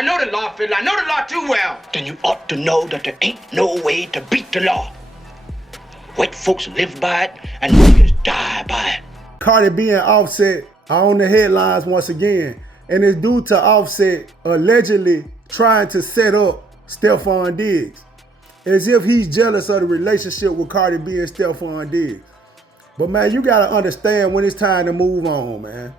I know the law, Fiddler. I know the law too well. Then you ought to know that there ain't no way to beat the law. White folks live by it, and niggas die by it. Cardi B and Offset are on the headlines once again, and it's due to Offset allegedly trying to set up Stephon Diggs, as if he's jealous of the relationship with Cardi B and Stephon Diggs. But man, you gotta understand when it's time to move on, man.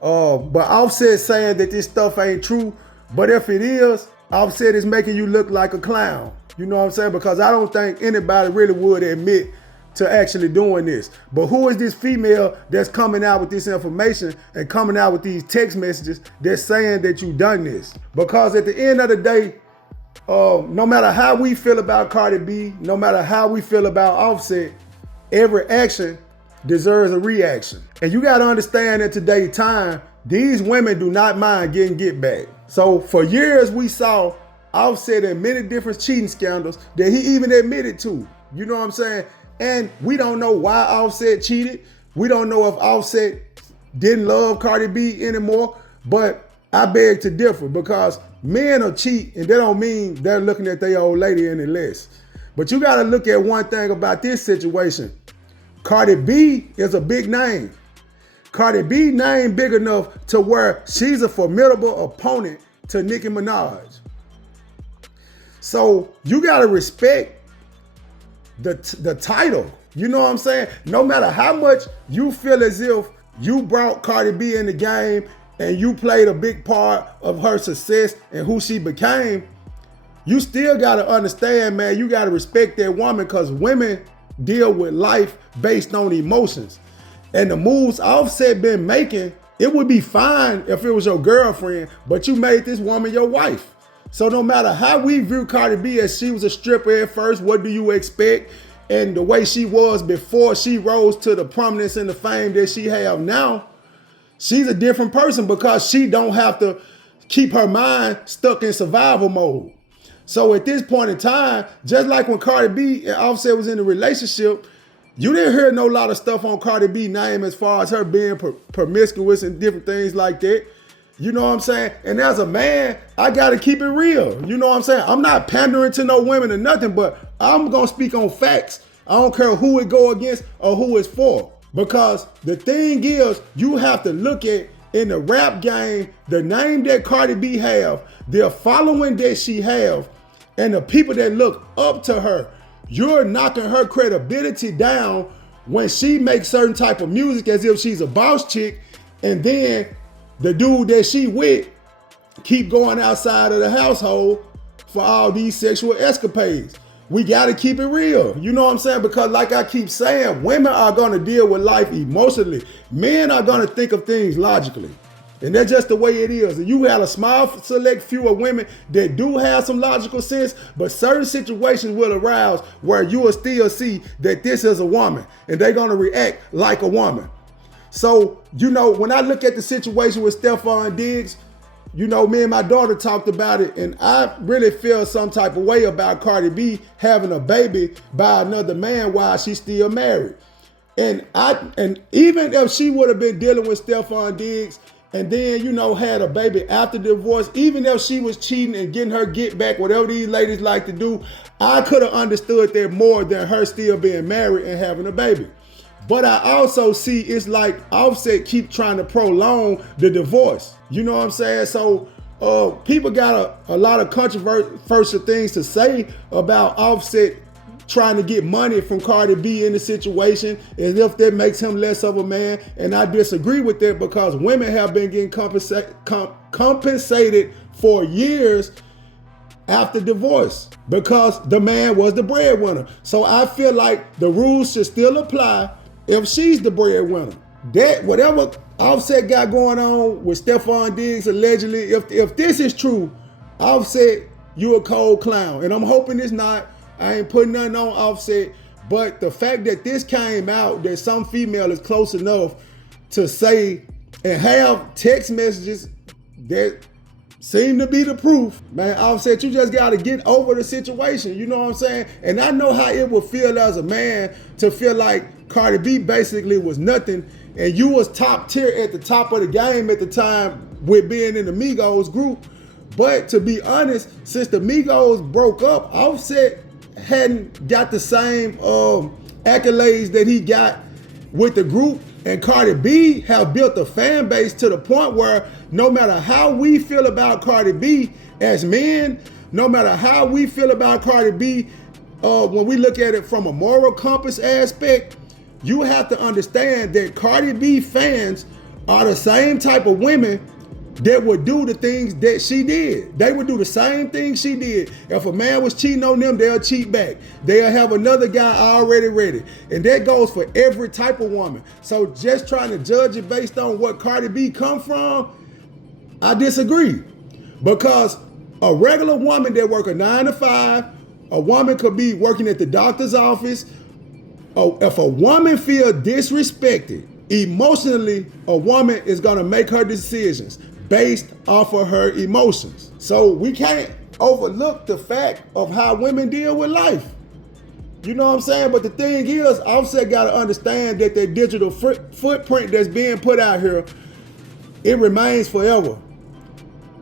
But Offset saying that this stuff ain't true, but if it is, Offset is making you look like a clown. You know what I'm saying? Because I don't think anybody really would admit to actually doing this. But who is this female that's coming out with this information and coming out with these text messages that's saying that you done this? Because at the end of the day, no matter how we feel about Cardi B, no matter how we feel about Offset, every action deserves a reaction. And you gotta understand that today's time, these women do not mind getting get back. So for years we saw Offset in many different cheating scandals that he even admitted to. You know what I'm saying? And we don't know why Offset cheated. We don't know if Offset didn't love Cardi B anymore, but I beg to differ because men will cheat and that don't mean they're looking at their old lady any less. But you gotta look at one thing about this situation. Cardi B is a big name. Cardi B name big enough to where she's a formidable opponent to Nicki Minaj. So you gotta respect the title. You know what I'm saying? No matter how much you feel as if you brought Cardi B in the game and you played a big part of her success and who she became, you still gotta understand, man, you gotta respect that woman because women deal with life based on emotions. And the moves Offset been making, it would be fine if it was your girlfriend, but you made this woman your wife. So no matter how we view Cardi B as she was a stripper at first, what do you expect? And the way she was before she rose to the prominence and the fame that she have now, she's a different person because she don't have to keep her mind stuck in survival mode. So at this point in time, just like when Cardi B and Offset was in a relationship, you didn't hear no lot of stuff on Cardi B's name as far as her being promiscuous and different things like that. You know what I'm saying? And as a man, I gotta keep it real. You know what I'm saying? I'm not pandering to no women or nothing, but I'm gonna speak on facts. I don't care who it go against or who it's for. Because the thing is, you have to look at in the rap game, the name that Cardi B have, the following that she have, and the people that look up to her. You're knocking her credibility down when she makes certain type of music as if she's a boss chick, and then the dude that she with keep going outside of the household for all these sexual escapades. We gotta keep it real. You know what I'm saying? Because like I keep saying, women are gonna deal with life emotionally. Men are gonna think of things logically. And that's just the way it is. And you have a small select few of women that do have some logical sense, but certain situations will arouse where you will still see that this is a woman and they're gonna react like a woman. So, you know, when I look at the situation with Stephon Diggs, you know, me and my daughter talked about it, and I really feel some type of way about Cardi B having a baby by another man while she's still married. And even if she would have been dealing with Stephon Diggs and then, you know, had a baby after divorce, even if she was cheating and getting her get back, whatever these ladies like to do, I could have understood that more than her still being married and having a baby. But I also see it's like Offset keep trying to prolong the divorce. You know what I'm saying? So people got a lot of controversial things to say about Offset trying to get money from Cardi B in the situation as if that makes him less of a man. And I disagree with that because women have been getting compensated for years after divorce because the man was the breadwinner. So I feel like the rules should still apply if she's the breadwinner. That whatever Offset got going on with Stephon Diggs allegedly, if this is true, Offset, you a cold clown. And I'm hoping it's not. I ain't putting nothing on Offset. But the fact that this came out, that some female is close enough to say and have text messages that seem to be the proof, man, Offset, you just got to get over the situation. You know what I'm saying? And I know how it would feel as a man to feel like Cardi B basically was nothing and you was top tier at the top of the game at the time with being in the Migos group. But to be honest, since the Migos broke up, Offset hadn't got the same accolades that he got with the group. And Cardi B have built a fan base to the point where no matter how we feel about Cardi B as men, no matter how we feel about Cardi B, when we look at it from a moral compass aspect, you have to understand that Cardi B fans are the same type of women that would do the things that she did. They would do the same thing she did. If a man was cheating on them, they'll cheat back. They'll have another guy already ready. And that goes for every type of woman. So just trying to judge it based on what Cardi B come from, I disagree. Because a regular woman that work a 9 to 5, a woman could be working at the doctor's office. If a woman feel disrespected emotionally, a woman is gonna make her decisions based off of her emotions. So we can't overlook the fact of how women deal with life. You know what I'm saying? But the thing is, Offset gotta understand that their digital footprint that's being put out here, it remains forever.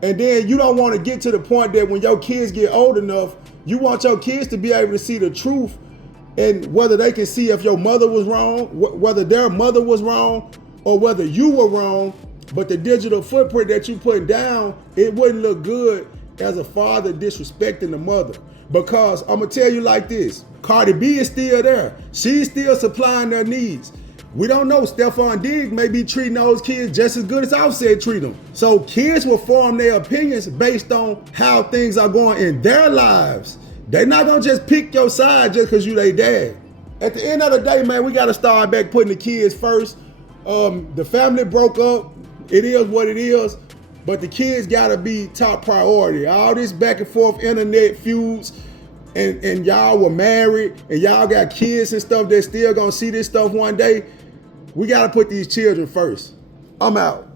And then you don't want to get to the point that when your kids get old enough, you want your kids to be able to see the truth, and whether they can see if your mother was wrong, whether their mother was wrong, or whether you were wrong. But the digital footprint that you put down, it wouldn't look good as a father disrespecting the mother. Because I'm gonna tell you like this, Cardi B is still there. She's still supplying their needs. We don't know, Stephon Diggs may be treating those kids just as good as Offset treat them. So kids will form their opinions based on how things are going in their lives. They're not gonna just pick your side just because you they dad. At the end of the day, man, we gotta start back putting the kids first. The family broke up. It is what it is, but the kids gotta be top priority. All this back and forth internet feuds, and y'all were married, and y'all got kids and stuff that's still gonna see this stuff one day. We gotta put these children first. I'm out.